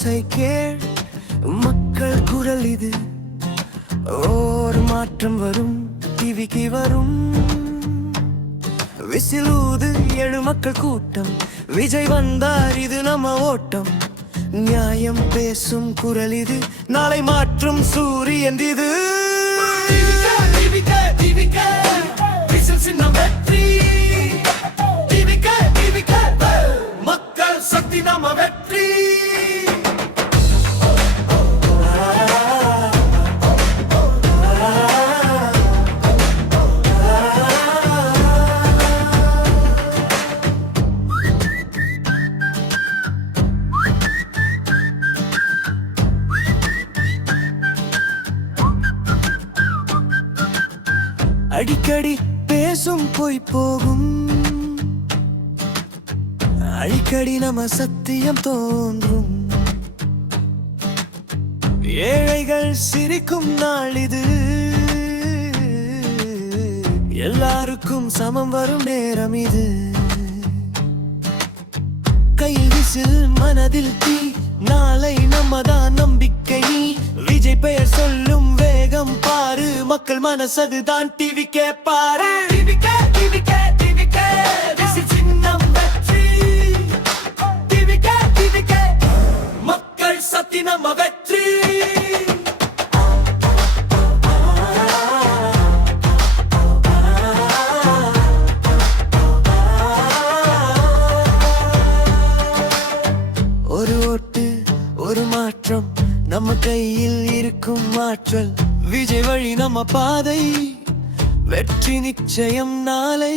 ஓசை கேள், மக்கள் குரல் இது. ஓர் மாற்றம் வரும், டிவிக்கு வரும். விசிலூது எழு மக்கள் கூட்டம், விஜய் வந்தார் இது நம்ம ஓட்டம். நியாயம் பேசும் குரல் இது, நாளை மாற்றும் சூரியன் இது. மக்கள் சக்தி நாம வெற்றி. அடிக்கடி பேசும் போய் போகும், அடிக்கடி நம்ம சத்தியம் தோன்றும். ஏழைகள் சிரிக்கும் நாள் இது, எல்லாருக்கும் சமம் வரும் நேரம் இது. கையில் விசில் மனதில் தீ, நாளை நம்மதான் நம்பிக்கை. விஜய் பெயர் சொல்லும் வேகம் பாரு, மக்கள் மனசதுதான் டிவிக்கே பாரு. சின்னம் வெற்றி, மக்கள் சக்தி நம்ம வெற்றி. ஒரு ஓட்டு ஒரு மாற்றம், நம்ம கையில் இருக்கும் மாற்றல். விஜய் வழி நம்ம பாதை, வெற்றி நிச்சயம் நாளை.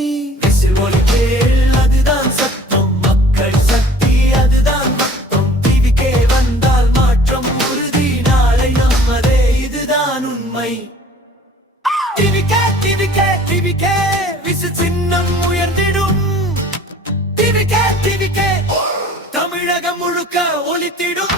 ஒலி கேள், அதுதான் சத்தம். மக்கள் சக்தி அதுதான் மொத்தம். டிவிக்கே வந்தால் மாற்றம் உறுதி, நாளை நம்மதே இதுதான் உண்மை. டிவிக்கே விசில் சின்னம் உயர்ந்திடும். டிவிக்கே தமிழகம் முழுக்க ஒலித்திடும்.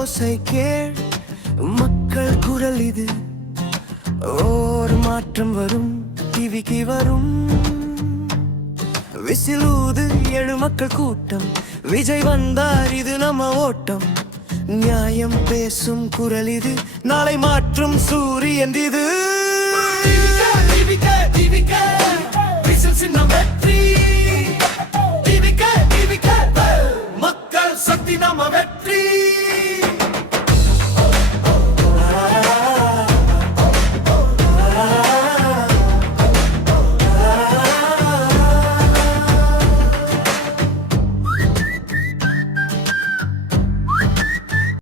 ஓசை கேள், மக்கள் குரல் இது. ஓர் மாற்றம் வரும், டிவிக்கு வரும். விசிலூது எழு மக்கள் கூட்டம், விஜய் வந்தார் இது நம்ம ஓட்டம். நியாயம் பேசும் குரல் இது, நாளை மாற்றும் சூரியன் இது. சின்னம் வெற்றி, மக்கள் சக்தி நாம வெற்றி.